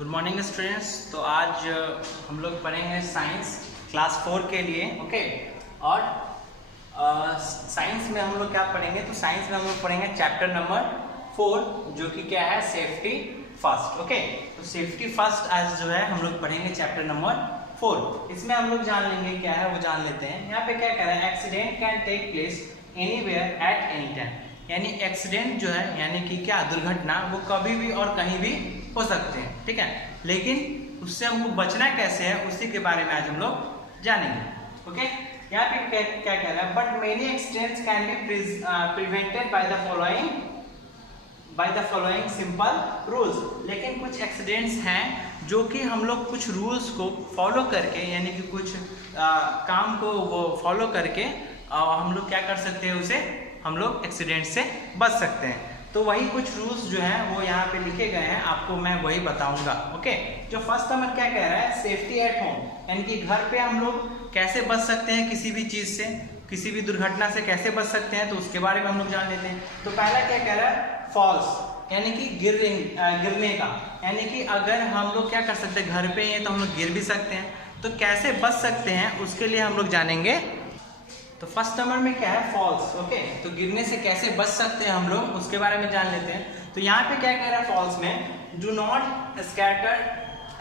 Good morning students. तो आज हम लोग पढ़ेंगे साइंस क्लास 4 के लिए। ओके, और साइंस में हम लोग क्या पढ़ेंगे? तो साइंस में हम लोग पढ़ेंगे चैप्टर नंबर 4 जो कि क्या है, सेफ्टी फर्स्ट। ओके, तो सेफ्टी फर्स्ट आज जो है हम लोग पढ़ेंगे चैप्टर नंबर 4। इसमें हम लोग जान लेंगे क्या है, वो जान लेते हैं। यहाँ पे क्या कह रहा है, accident can take place anywhere at any time. यानी एक्सीडेंट जो है, यानी कि क्या, दुर्घटना, वो कभी भी और कहीं भी हो सकते हैं। ठीक है, लेकिन उससे हमको बचना कैसे है, उसी के बारे में आज हम लोग जानेंगे। ओके, यहाँ पे क्या कह रहा है, but many accidents can be prevented by the following simple rules. लेकिन कुछ एक्सीडेंट्स हैं जो कि हम लोग कुछ रूल्स को फॉलो करके, यानी कि कुछ काम को वो फॉलो करके हम लोग क्या कर सकते हैं, उसे हम लोग एक्सीडेंट से बच सकते हैं। तो वही कुछ रूल्स जो हैं वो यहाँ पे लिखे गए हैं, आपको मैं वही बताऊंगा। ओके, जो फर्स्ट नंबर क्या कह रहा है, सेफ्टी एट होम, यानी कि घर पे हम लोग कैसे बच सकते हैं किसी भी चीज से, किसी भी दुर्घटना से कैसे बच सकते हैं, तो उसके बारे में हम लोग जान लेते हैं। तो पहला क्या कह रहा है, फॉल्स, यानी कि गिरने का, यानी कि अगर हम लोग क्या कर सकते हैं, घर पे हैं तो हम लोग गिर भी सकते हैं। तो कैसे बच सकते हैं उसके लिए हम लोग जानेंगे। तो फर्स्ट नंबर में क्या है, फॉल्स। ओके, तो गिरने से कैसे बच सकते हैं हम लोग, उसके बारे में जान लेते हैं। तो यहाँ पे क्या कह रहा है, फॉल्स में, do not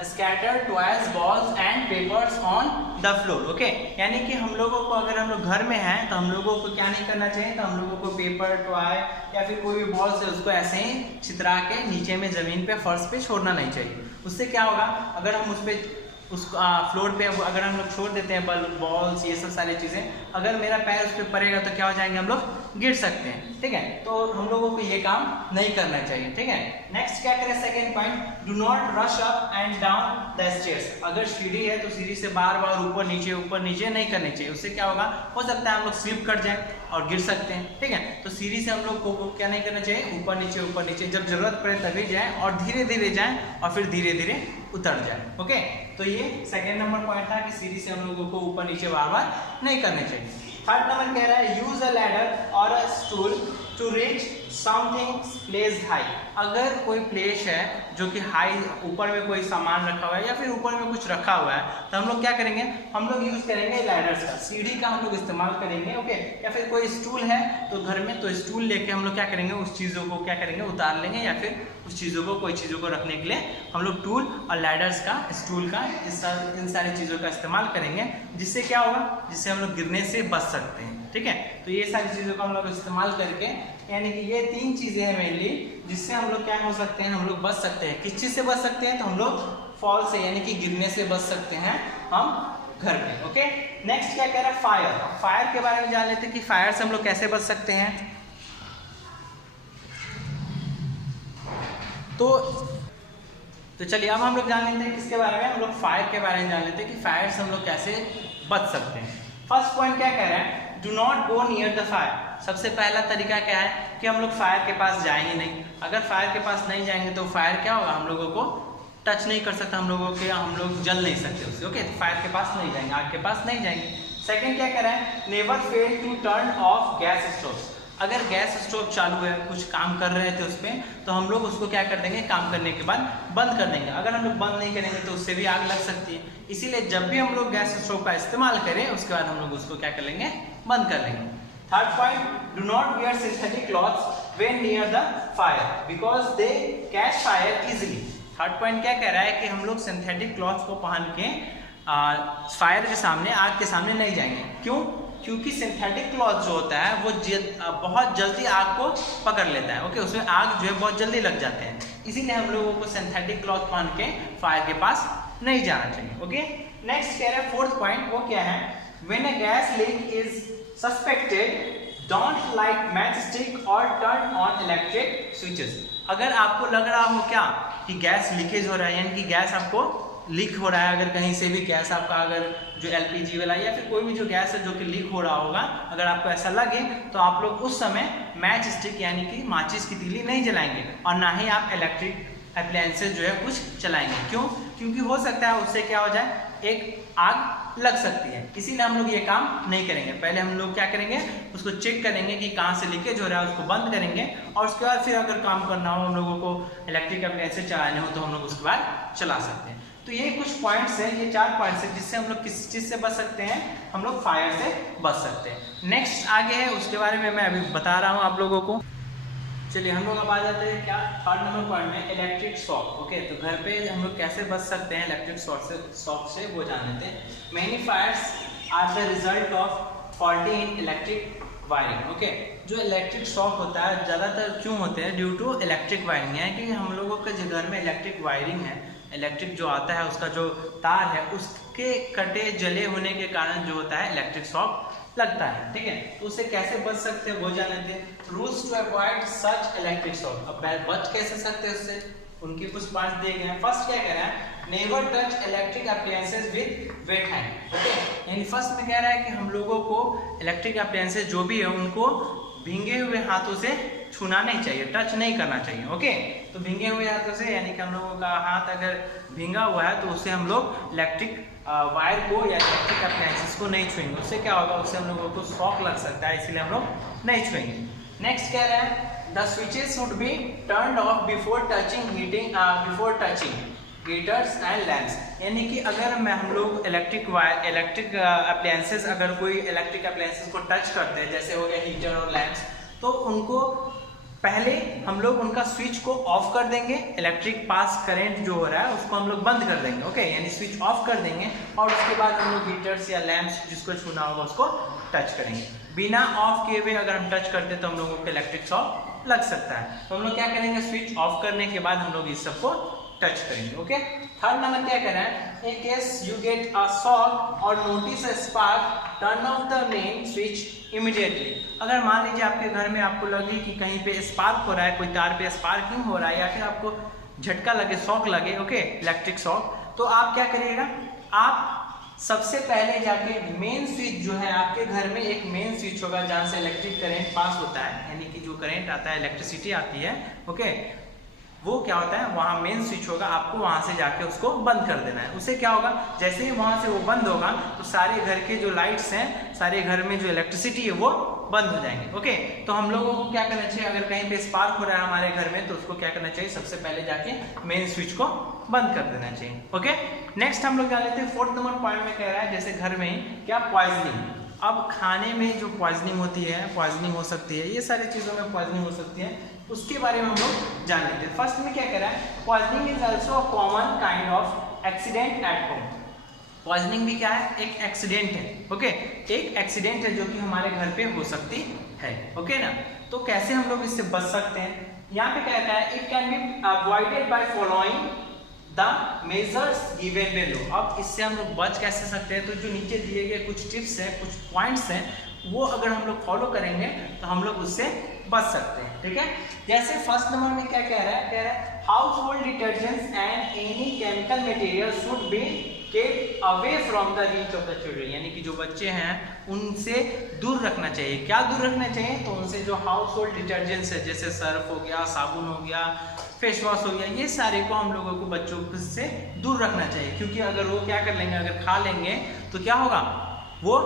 scatter toys, balls and papers on the floor. Okay, यानी कि हम लोगों को, अगर हम लोग घर में हैं तो हम लोगों को क्या नहीं करना चाहिए, तो हम लोगों को पेपर, टॉय या फिर कोई भी बॉल से उसको ऐसे ही छितरा के नीचे में जमीन पे, फर्श पे छोड़ना नहीं चाहिए। उससे क्या होगा, अगर हम उस फ्लोर पे अगर हम लोग छोड़ देते हैं बॉल्स, ये सब सारी चीज़ें, अगर मेरा पैर उस पर पड़ेगा तो क्या हो जाएंगे, हम लोग गिर सकते हैं। ठीक है, तो हम लोगों को ये काम नहीं करना चाहिए। ठीक है, नेक्स्ट क्या करें, second point, do not rush up and down the stairs. अगर सीढ़ी है तो सीढ़ी से बार बार ऊपर नीचे नहीं करनी चाहिए। उससे क्या होगा, हो सकता है हम लोग स्लिप कर जाए और गिर सकते हैं। ठीक है, तो सीढ़ी से हम लोग को क्या नहीं करना चाहिए, ऊपर नीचे, जब जरूरत पड़े तभी जाए और धीरे धीरे जाए और फिर धीरे धीरे उतर जाए। ओके, तो ये सेकेंड नंबर पॉइंट था कि सीढ़ी से हम लोगों को ऊपर नीचे बार बार नहीं करने चाहिए। थर्ड नंबर कह रहा है, यूज अ लैडर और a stool to reach something placed high. अगर कोई प्लेस है जो कि हाई, ऊपर में कोई सामान रखा हुआ है या फिर ऊपर में कुछ रखा हुआ है, तो हम लोग क्या करेंगे, हम लोग यूज करेंगे लैडर्स का, सीढ़ी का हम लोग इस्तेमाल करेंगे। ओके, या फिर कोई स्टूल है तो घर में, तो स्टूल लेके हम लोग क्या करेंगे, उस चीज़ों को क्या करेंगे, उतार लेंगे, या फिर उस चीज़ों को, कोई चीज़ों को रखने के लिए हम लोग टूल और लैडर्स का, स्टूल का, इन सारी चीज़ों का इस्तेमाल करेंगे। जिससे क्या होगा, जिससे हम लोग गिरने से बच सकते हैं। ठीक है, तो ये सारी चीज़ों का हम लोग इस्तेमाल करके, यानी कि ये 3 चीज़ें हैं मेनली, जिससे हम लोग क्या हो सकते हैं, हम लोग बच सकते हैं। किस चीज़ से बच सकते हैं, तो हम लोग फॉल से, यानी कि गिरने से बच सकते हैं हम घर पे। ओके, नेक्स्ट क्या कह रहा है, फायर। फायर के बारे में जान लेते हैं कि फायर से हम लोग कैसे बच सकते हैं। तो चलिए अब हम लोग जान लेते हैं किसके बारे में, हम लोग फायर के बारे में जान लेते हैं कि फायर से हम लोग कैसे बच सकते हैं। फर्स्ट पॉइंट क्या कह रहा है, do not go near the fire. सबसे पहला तरीका क्या है कि हम लोग फायर के पास जाएंगे नहीं। अगर फायर के पास नहीं जाएंगे तो फायर क्या होगा, हम लोगों को टच नहीं कर सकता, हम लोग जल नहीं सकते उससे। ओके, तो फायर के पास नहीं जाएंगे, आग के पास नहीं जाएंगे। सेकंड क्या कह रहा है, never fail to turn off gas stove. अगर गैस स्टोव चालू है, कुछ काम कर रहे थे उस पर, तो हम लोग उसको क्या कर देंगे, काम करने के बाद बंद कर देंगे। अगर हम लोग बंद नहीं करेंगे तो उससे भी आग लग सकती है। इसीलिए जब भी हम लोग गैस स्टोव का इस्तेमाल करें, उसके बाद हम लोग उसको क्या कर लेंगे, बंद कर लेंगे। Third point, do not wear synthetic clothes when near the fire because they catch fire easily. Third point क्या कह रहा है कि हम लोग सिंथेटिक क्लॉथ्स को पहन के फायर के सामने, आग के सामने नहीं जाएंगे। क्यों? क्योंकि सिंथेटिक क्लॉथ जो होता है वो बहुत जल्दी आग को पकड़ लेता है। ओके, उसमें आग जो है बहुत जल्दी लग जाते हैं। इसीलिए हम लोगों को सिंथेटिक क्लॉथ पहन के फायर के पास नहीं जाना चाहिए। ओके, नेक्स्ट कह रहा है फोर्थ पॉइंट, वो क्या है, when a gas leak is suspected don't light match stick और टर्न ऑन इलेक्ट्रिक स्विचेस। अगर आपको लग रहा हो क्या कि गैस लीकेज हो रहा है, यानी कि गैस आपको लीक हो रहा है, अगर कहीं से भी गैस आपका, अगर जो एलपीजी वाला या फिर कोई भी जो गैस है जो कि लीक हो रहा होगा, अगर आपको ऐसा लगे तो आप लोग उस समय मैच स्टिक यानी कि माचिस की तीली नहीं जलाएंगे और ना ही आप अप्लायंसेस जो है कुछ चलाएंगे। क्यों? क्योंकि हो सकता है उससे क्या हो जाए, एक आग लग सकती है, इसीलिए हम लोग ये काम नहीं करेंगे। पहले हम लोग क्या करेंगे, उसको चेक करेंगे कि कहाँ से लीकेज हो रहा है, उसको बंद करेंगे और उसके बाद फिर अगर काम करना हो, हम लोगों को इलेक्ट्रिक अप्लायंसेस चलाने हो तो हम लोग उसके बाद चला सकते हैं। तो ये कुछ पॉइंट्स हैं, ये 4 पॉइंट्स हैं जिससे हम लोग किस चीज़ से बच सकते हैं, हम लोग फायर से बच सकते हैं। नेक्स्ट आगे है, उसके बारे में मैं अभी बता रहा हूँ आप लोगों को। चलिए हम लोग अब आ जाते हैं क्या, 3rd नंबर पॉइंट में, इलेक्ट्रिक शॉक। ओके, तो घर पे हम लोग कैसे बच सकते हैं इलेक्ट्रिक शॉक से वो जान लेते हैं। Many fires are the result of faulty in electric wiring. Okay, जो इलेक्ट्रिक शॉक होता है ज़्यादातर क्यों होते हैं, ड्यू टू इलेक्ट्रिक वायरिंग है कि हम लोगों के जो घर में इलेक्ट्रिक वायरिंग है, इलेक्ट्रिक जो आता है उसका जो तार है उसके कटे जले होने के कारण जो होता है इलेक्ट्रिक शॉक लगता है। ठीक है, तो उससे कैसे बच सकते हैं वो जान लेते हैं। Rules to avoid such electric shock. अब बच कैसे सकते हैं उससे, उनके कुछ पॉइंट्स दिए गए हैं। फर्स्ट क्या कह रहा है, never touch electric appliances with weight hand. Okay, यानी फर्स्ट में कह रहा है कि हम लोगों को इलेक्ट्रिक अप्लायंसेस जो भी है उनको भींगे हुए हाथों से छूना नहीं चाहिए, टच नहीं करना चाहिए। ओके, तो भींगे हुए हाथों से यानी कि हम लोगों का हाथ अगर भींगा हुआ है तो उससे हम लोग इलेक्ट्रिक वायर को या इलेक्ट्रिक अप्लायंसेस को नहीं छुएंगे। उससे क्या होगा, उससे हम लोगों को शॉक लग सकता है, इसलिए हम लोग नहीं छुएंगे। नेक्स्ट कह रहा है, the switches should be turned of before touching heaters and lamps. यानी कि अगर हम लोग इलेक्ट्रिक अप्लायंसेस, अगर कोई इलेक्ट्रिक अप्लायंसेस को टच करते हैं, जैसे हो गया हीटर और लैंप्स, तो उनको पहले हम लोग उनका स्विच को ऑफ कर देंगे, इलेक्ट्रिक पास करंट जो हो रहा है उसको हम लोग बंद कर देंगे। ओके, यानी स्विच ऑफ कर देंगे और उसके बाद हम लोग हीटर्स या लैंप्स जिसको छूना होगा उसको टच करेंगे। बिना ऑफ किए हुए अगर हम टच करते तो हम लोगों को इलेक्ट्रिक शॉक लग सकता है। तो हम लोग क्या करेंगे, स्विच ऑफ करने के बाद हम लोग इस सबको टच करेंगे। ओके, 3rd नंबर क्या कह रहा है, in case you get a shock or notice a spark, turn off the main switch immediately. अगर मान लीजिए आपके घर में आपको लगे कि कहीं पे स्पार्क हो रहा है, कोई तार पे स्पार्किंग हो रहा है या फिर आपको झटका लगे, शॉक लगे, ओके, इलेक्ट्रिक शॉक, तो आप क्या करिएगा, आप सबसे पहले जाके मेन स्विच जो है, आपके घर में एक मेन स्विच होगा जहाँ से इलेक्ट्रिक करंट पास होता है, यानी कि जो करंट आता है, इलेक्ट्रिसिटी आती है। ओके, वो क्या होता है, वहाँ मेन स्विच होगा, आपको वहाँ से जाके उसको बंद कर देना है। उससे क्या होगा, जैसे ही वहाँ से वो बंद होगा तो सारे घर के जो लाइट्स हैं, सारे घर में जो इलेक्ट्रिसिटी है वो बंद हो जाएंगे। ओके, तो हम लोगों को क्या करना चाहिए, अगर कहीं पे स्पार्क हो रहा है हमारे घर में तो उसको क्या करना चाहिए, सबसे पहले जाके मेन स्विच को बंद कर देना चाहिए। ओके, नेक्स्ट हम लोग क्या लेते हैं, 4th नंबर पॉइंट में कह रहा है, जैसे घर में क्या पॉइजनिंग। अब खाने में जो पॉइजनिंग होती है, पॉइजनिंग हो सकती है, ये सारी चीज़ों में पॉइजनिंग हो सकती है, उसके बारे में हम लोग जान लेते हैं। फर्स्ट में क्या कह रहा है, poisoning is also a common kind of accident at home. Poisoning भी क्या है, एक एक्सीडेंट है। ओके, एक एक्सीडेंट है जो कि हमारे घर पे हो सकती है। ओके ना, तो कैसे हम लोग इससे बच सकते हैं, यहाँ पे कहता है, it can be avoided by following the measures given below. अब इससे हम लोग बच कैसे सकते हैं, तो जो नीचे दिए गए कुछ टिप्स हैं, कुछ पॉइंट्स हैं, वो अगर हम लोग फॉलो करेंगे तो हम लोग उससे बच सकते हैं। ठीक है, जैसे 1st नंबर में क्या कह रहा है, house hold detergents and any chemical material should be kept away from the reach of the children. यानी कि जो बच्चे हैं उनसे दूर रखना चाहिए। क्या दूर रखना चाहिए, तो उनसे जो हाउस होल्ड डिटर्जेंट्स है, जैसे सर्फ हो गया, साबुन हो गया, फेस वॉश हो गया, ये सारे को हम लोगों को बच्चों से दूर रखना चाहिए। क्योंकि अगर वो क्या कर लेंगे, अगर खा लेंगे तो क्या होगा, वो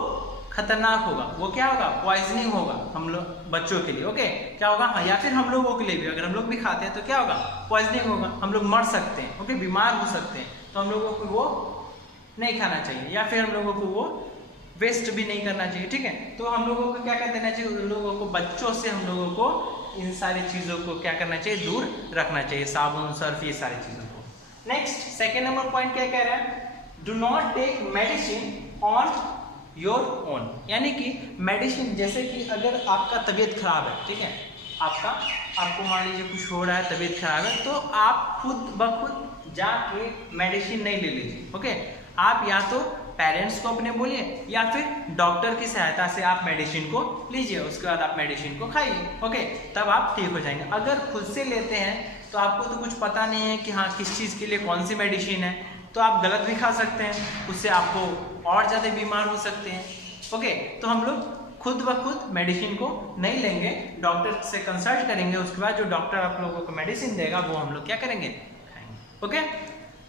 खतरनाक होगा, वो क्या होगा, पॉइजनिंग होगा हम लोग बच्चों के लिए। ओके, क्या होगा, हाँ, या फिर हम लोगों के लिए भी, अगर हम लोग भी खाते हैं तो क्या होगा, पॉइजनिंग होगा, हम लोग मर सकते हैं। ओके, बीमार हो सकते हैं, तो हम लोगों को वो नहीं खाना चाहिए, या फिर हम लोगों को वो वेस्ट भी नहीं करना चाहिए। ठीक है, तो हम लोगों को क्या कर देना चाहिए, उन लोगों को, बच्चों से हम लोगों को इन सारी चीज़ों को क्या करना चाहिए, दूर रखना चाहिए, साबुन, सर्फ, ये सारी चीज़ों को। नेक्स्ट 2nd नंबर पॉइंट क्या कह रहा है, do not take medicine on your own. यानी कि मेडिसिन, जैसे कि अगर आपका तबीयत खराब है, ठीक है, आपको मान लीजिए कुछ हो रहा है, तबीयत खराब है, तो आप खुद ब खुद जाके मेडिसिन नहीं ले लीजिए। ओके, आप या तो पेरेंट्स को अपने बोलिए या फिर डॉक्टर की सहायता से आप मेडिसिन को लीजिए, उसके बाद आप मेडिसिन को खाइए। ओके, तब आप ठीक हो जाएंगे। अगर खुद से लेते हैं तो आपको तो कुछ पता नहीं है कि हाँ किस चीज़ के लिए कौन सी मेडिसिन है, तो आप गलत भी खा सकते हैं, उससे आपको और ज़्यादा बीमार हो सकते हैं। ओके, तो हम लोग खुद ब खुद मेडिसिन को नहीं लेंगे, डॉक्टर से कंसल्ट करेंगे, उसके बाद जो डॉक्टर आप लोगों को मेडिसिन देगा वो हम लोग क्या करेंगे, ओके,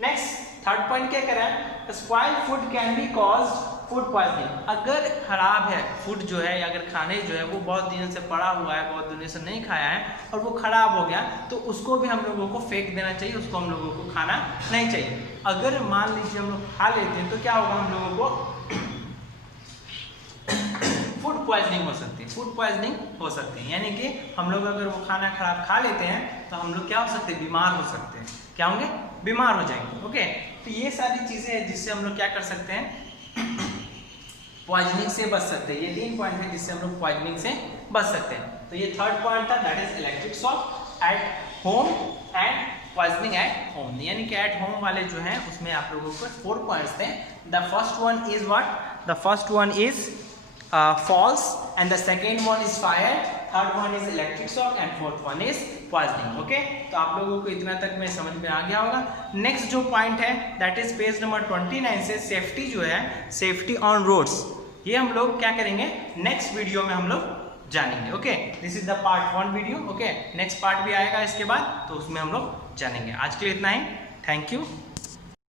नेक्स्ट थर्ड पॉइंट क्या कह रहा है, spoiled food can be caused food poisoning. अगर खराब है फूड जो है, या अगर खाने जो है वो बहुत दिनों से पड़ा हुआ है, बहुत दिनों से नहीं खाया है और वो खराब हो गया, तो उसको भी हम लोगों को फेंक देना चाहिए, उसको हम लोगों को खाना नहीं चाहिए। अगर मान लीजिए हम लोग खा लेते हैं तो क्या होगा, हम लोगों को फूड पॉइजनिंग हो सकती है, फूड पॉइजनिंग हो सकती है। यानी कि हम लोग अगर वो खाना खराब खा लेते हैं तो हम लोग क्या हो सकते हैं, बीमार हो सकते हैं। क्या होंगे, बीमार हो जाएंगे। ओके, तो ये सारी चीजें हैं जिससे हम लोग क्या कर सकते हैं, पॉइजनिंग से बच सकते हैं। ये 3 पॉइंट है जिससे हम लोग पॉइजनिंग से बच सकते हैं। तो ये थर्ड पॉइंट था, that is electric shock at home and poisoning at home. यानी कि एट होम वाले जो हैं उसमें आप लोगों को 4 पॉइंट्स थे। The first one is what, the first one is false, and the second one is fire, third one is electric shock and fourth one is poisoning. Okay, तो आप लोगों को इतना तक में समझ में आ गया होगा। नेक्स्ट जो पॉइंट है दैट इज पेज नंबर 29 से सेफ्टी जो है, सेफ्टी ऑन रोड्स, ये हम लोग क्या करेंगे नेक्स्ट वीडियो में हम लोग जानेंगे। Okay, this is the part 1 video. Okay, next part भी आएगा इसके बाद, तो उसमें हम लोग जानेंगे। आज के लिए इतना ही, थैंक यू।